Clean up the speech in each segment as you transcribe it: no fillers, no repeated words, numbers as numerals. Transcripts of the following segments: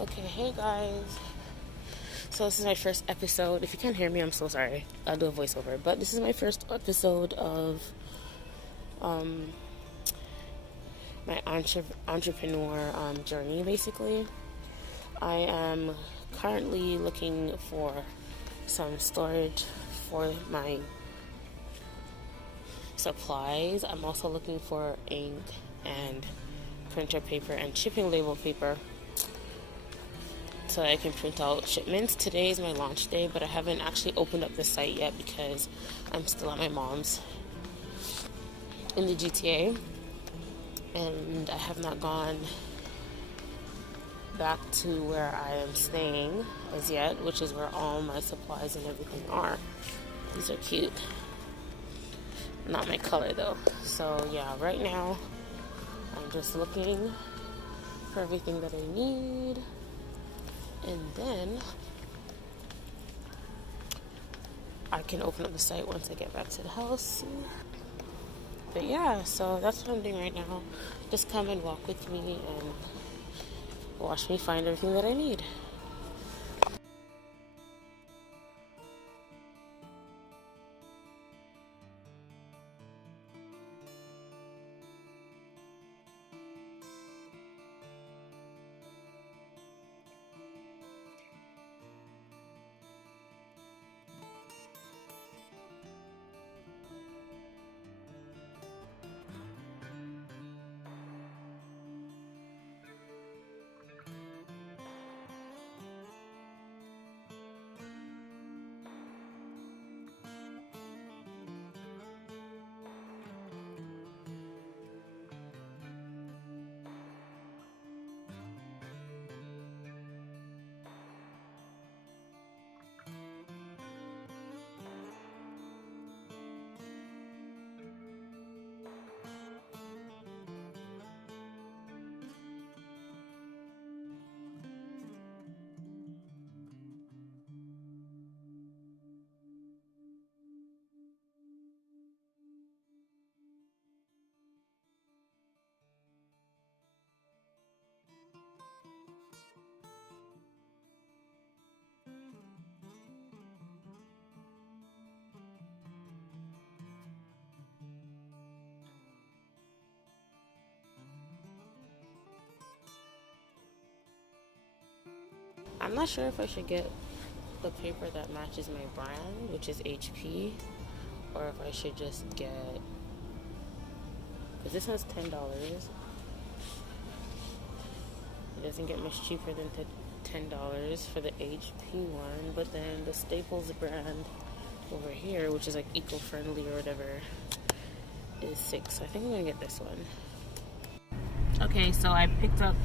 Okay, hey guys. So this is my first episode. If you can't hear me, I'm so sorry. I'll do a voiceover. But this is my first episode of my entrepreneur journey, basically. I am currently looking for some storage for my supplies. I'm also looking for ink and printer paper and shipping label paper so I can print out shipments. Today is my launch day, but I haven't actually opened up the site yet because I'm still at my mom's in the GTA, and I have not gone back to where I am staying as yet, which is where all my supplies and everything are. These are cute. Not my color though. So yeah, right now I'm just looking for everything that I need. And then I can open up the site once I get back to the house. But yeah, so that's what I'm doing right now. Just come and walk with me and watch me find everything that I need. I'm not sure if I should get the paper that matches my brand, which is HP, or if I should just get, because this one's $10. It doesn't get much cheaper than $10 for the HP one, but then the Staples brand over here, which is like eco-friendly or whatever, is $6. So I think I'm gonna get this one. Okay, so I picked up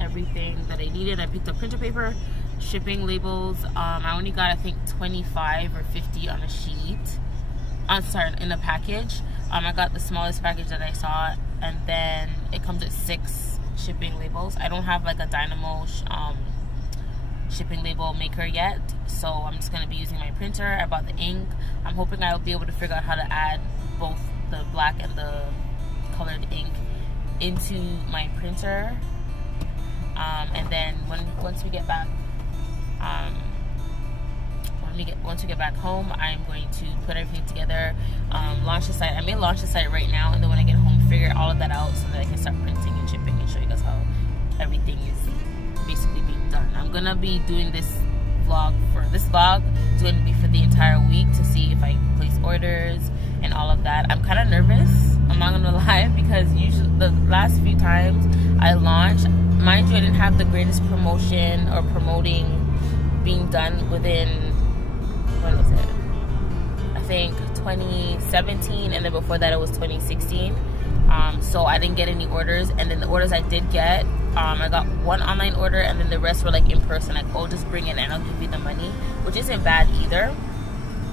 everything that I needed. I picked up printer paper, shipping labels. I only got, I think, 25 or 50 on a sheet. In a package. I got the smallest package that I saw, and then it comes with 6 shipping labels. I don't have like a Dynamo shipping label maker yet, so I'm just gonna be using my printer. I bought the ink. I'm hoping I'll be able to figure out how to add both the black and the colored ink into my printer. And then once we get back, once we get back home, I'm going to put everything together, launch the site. I may launch the site right now, and then when I get home, figure all of that out so that I can start printing and shipping and show you guys how everything is basically being done. I'm gonna be doing this vlog is going to be for the entire week to see if I place orders and all of that. I'm kind of nervous, I'm not gonna lie, because usually the last few times I launched, mind you, I didn't have the greatest promotion or promoting being done within, when was it? I think 2017, and then before that it was 2016. So I didn't get any orders, and then the orders I did get, I got one online order, and then the rest were like in person, like, oh, just bring it and I'll give you the money, which isn't bad either.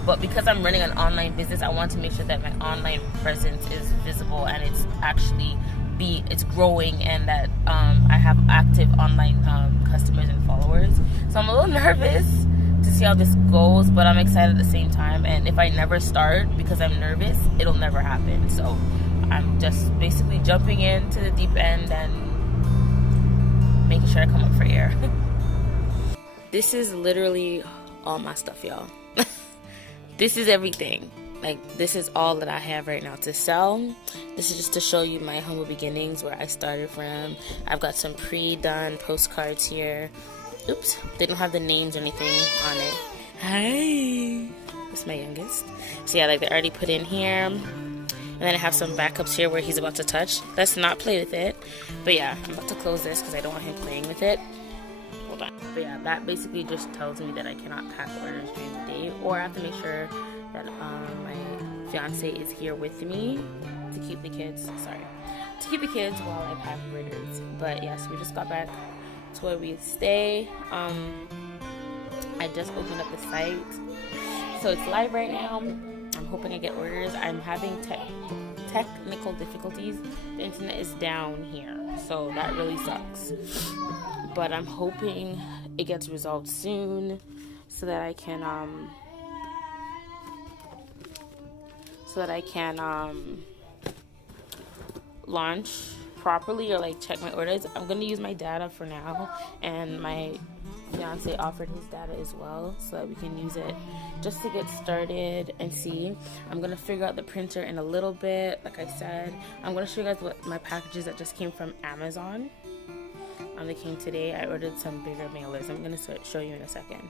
But because I'm running an online business, I want to make sure that my online presence is visible and it's actually it's growing, and that I have active online customers and followers. So I'm a little nervous to see how this goes, but I'm excited at the same time. And if I never start because I'm nervous, it'll never happen. So I'm just basically jumping into the deep end and making sure I come up for air. this is literally all my stuff, y'all. This is everything. Like, this is all that I have right now to sell. This is just to show you my humble beginnings, where I started from. I've got some pre-done postcards here. Oops, they don't have the names or anything on it. Hi, that's my youngest. So yeah, like, they're already put in here. And then I have some backups here where he's about to touch. Let's not play with it. But yeah, I'm about to close this because I don't want him playing with it. Hold on. But yeah, that basically just tells me that I cannot pack orders during the day, or I have to make sure that my fiance is here with me to keep the kids. To keep the kids while I pack orders. But yes, we just got back to where we stay. I just opened up the site, so it's live right now. I'm hoping I get orders. I'm having technical difficulties. The internet is down here, so that really sucks. But I'm hoping it gets resolved soon, so that I can launch properly, or like check my orders. I'm gonna use my data for now, and my fiance offered his data as well, so that we can use it just to get started and see. I'm gonna figure out the printer in a little bit. Like I said, I'm gonna show you guys what my packages that just came from Amazon. They came today. I ordered some bigger mailers. I'm gonna show you in a second.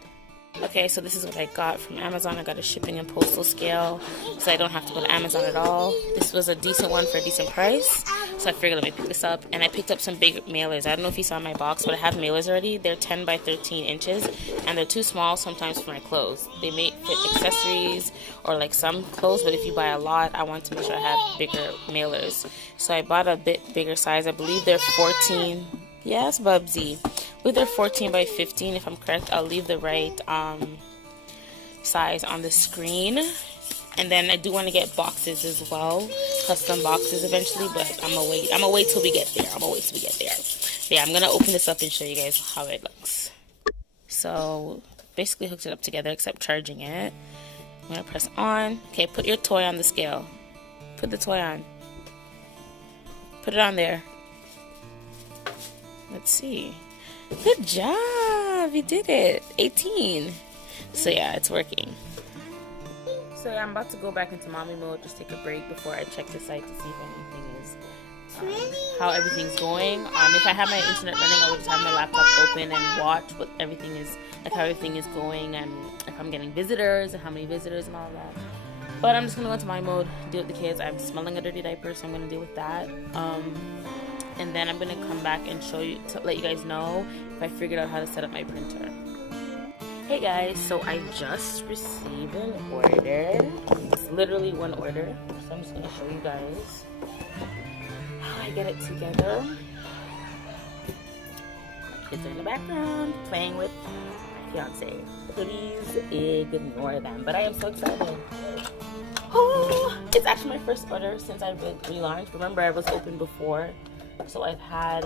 Okay, so this is what I got from Amazon. I got a shipping and postal scale, so I don't have to go to Amazon at all. This was a decent one for a decent price, so I figured let me pick this up. And I picked up some big mailers. I don't know if you saw my box, but I have mailers already. They're 10 by 13 inches, and they're too small sometimes for my clothes. They may fit accessories or like some clothes, but if you buy a lot, I want to make sure I have bigger mailers. So I bought a bit bigger size. I believe they're 14. Yes, Bubsy. With their 14 by 15, if I'm correct. I'll leave the right size on the screen. And then I do want to get boxes as well, custom boxes eventually, but I'm gonna wait till we get there. But yeah, I'm gonna open this up and show you guys how it looks. So basically hooked it up together except charging it. I'm gonna press on. Okay, put your toy on the scale. Put the toy on. Put it on there. Let's see. Good job, you did it. 18. So yeah, it's working. So yeah, I'm about to go back into mommy mode, just take a break before I check the site to see if anything is how everything's going. If I have my internet running, I would just have my laptop open and watch what everything is, like how everything is going, and if I'm getting visitors and how many visitors and all that. But I'm just gonna go into my mode, deal with the kids. I'm smelling a dirty diaper, so I'm gonna deal with that. And then I'm gonna come back and show you, to let you guys know if I figured out how to set up my printer. Hey guys, so I just received an order. It's literally one order, so I'm just gonna show you guys how I get it together. My kids are in the background playing with my fiance. Please ignore them, but I am so excited. Oh, it's actually my first order since I've been relaunched. Remember, I was open before. So I've had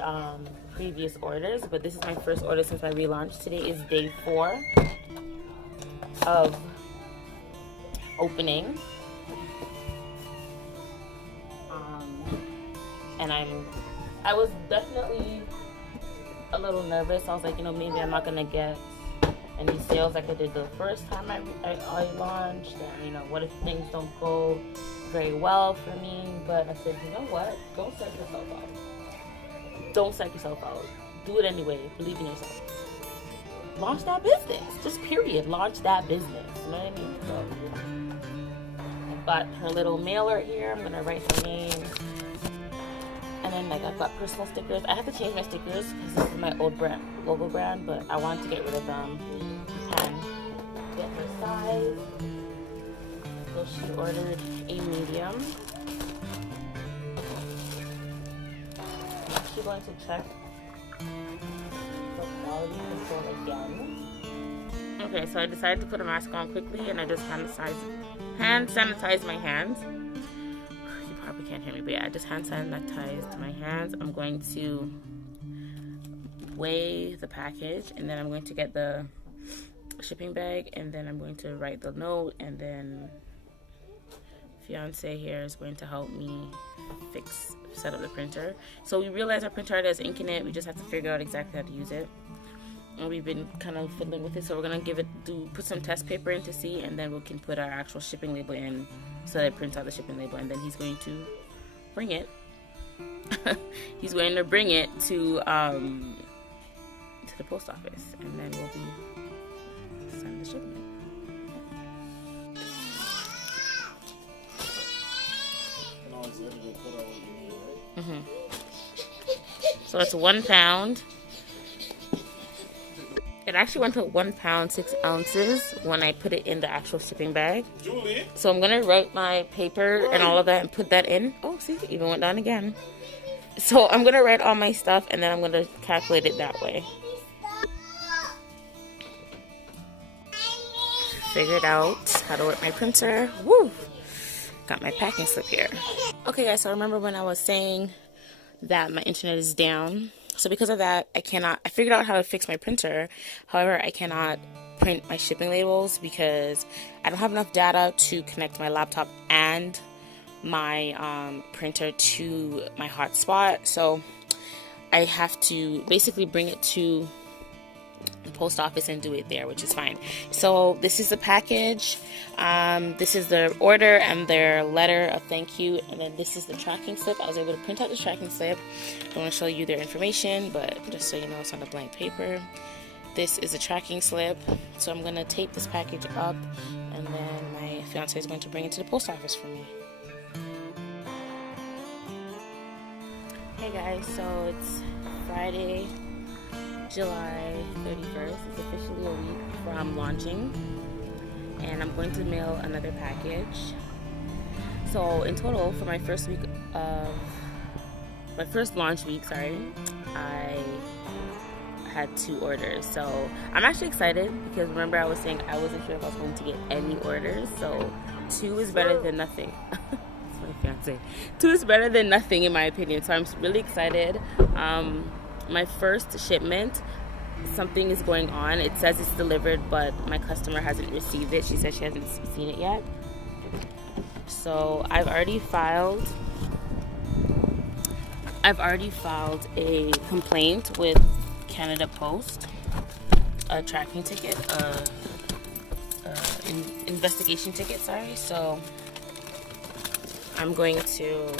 previous orders, but this is my first order since my relaunch. Today is day 4 of opening. And I was definitely a little nervous. I was like, maybe I'm not gonna get any sales like I did the first time I launched. And what if things don't go very well for me? But I said, you know what? Don't psych yourself out. Don't psych yourself out. Do it anyway. Believe in yourself. Launch that business. Just period. Launch that business. You know what I mean? So I've got her little mailer here. I'm gonna write her name. And then I've got personal stickers. I have to change my stickers because this is my old brand, logo brand, but I wanted to get rid of them and get her size. So she ordered a medium. She's going to check the quality control again. Okay, so I decided to put a mask on quickly, and I just hand sanitized my hands. You probably can't hear me, but yeah, I just hand sanitized my hands. I'm going to weigh the package, and then I'm going to get the shipping bag, and then I'm going to write the note, and then fiance here is going to help me set up the printer. So we realized our printer has ink in it. We just have to figure out exactly how to use it. and we've been kind of fiddling with it. So we're gonna put some test paper in to see, and then we can put our actual shipping label in so that it prints out the shipping label, and then he's going to bring it. He's going to bring it to the post office, and then we'll be sending the shipment. So it's 1 pound. It actually went to 1 pound 6 ounces when I put it in the actual shipping bag. Julie. So I'm gonna write my paper and all of that and put that in. Oh, see, it even went down again. So I'm gonna write all my stuff and then I'm gonna calculate it that way. Figured out how to work my printer. Woo! Got my packing slip here. Okay guys, so remember when I was saying that my internet is down? So because of that, I figured out how to fix my printer. However, I cannot print my shipping labels because I don't have enough data to connect my laptop and my printer to my hotspot. So I have to basically bring it to the post office and do it there, which is fine. So this is the package. This is the order and their letter of thank you, and then this is the tracking slip. I was able to print out the tracking slip. I want to show you their information, but just so you know, it's on a blank paper. This is a tracking slip. So I'm going to tape this package up, and then my fiance is going to bring it to the post office for me. Hey guys, so it's Friday, July 31st. It's officially a week from launching, and I'm going to mail another package. So in total, for my first launch week, I had 2 orders. So I'm actually excited because remember I was saying I wasn't sure if I was going to get any orders. So 2 is better than nothing. That's my fiance. 2 is better than nothing in my opinion. So I'm really excited. My first shipment, something is going on. It says it's delivered, but my customer hasn't received it. She said she hasn't seen it yet. So I've already filed a complaint with Canada Post, a tracking ticket, investigation ticket, sorry. So I'm going to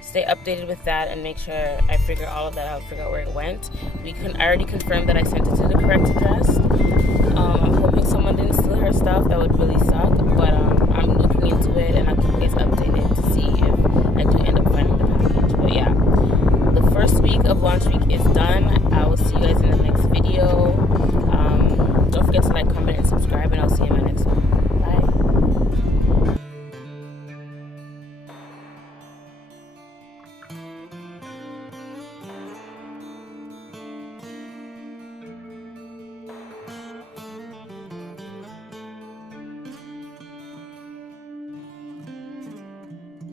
stay updated with that and make sure I figure all of that out, figure out where it went. I already confirmed that I sent it to the correct address. I'm hoping someone didn't steal her stuff. That would really suck, but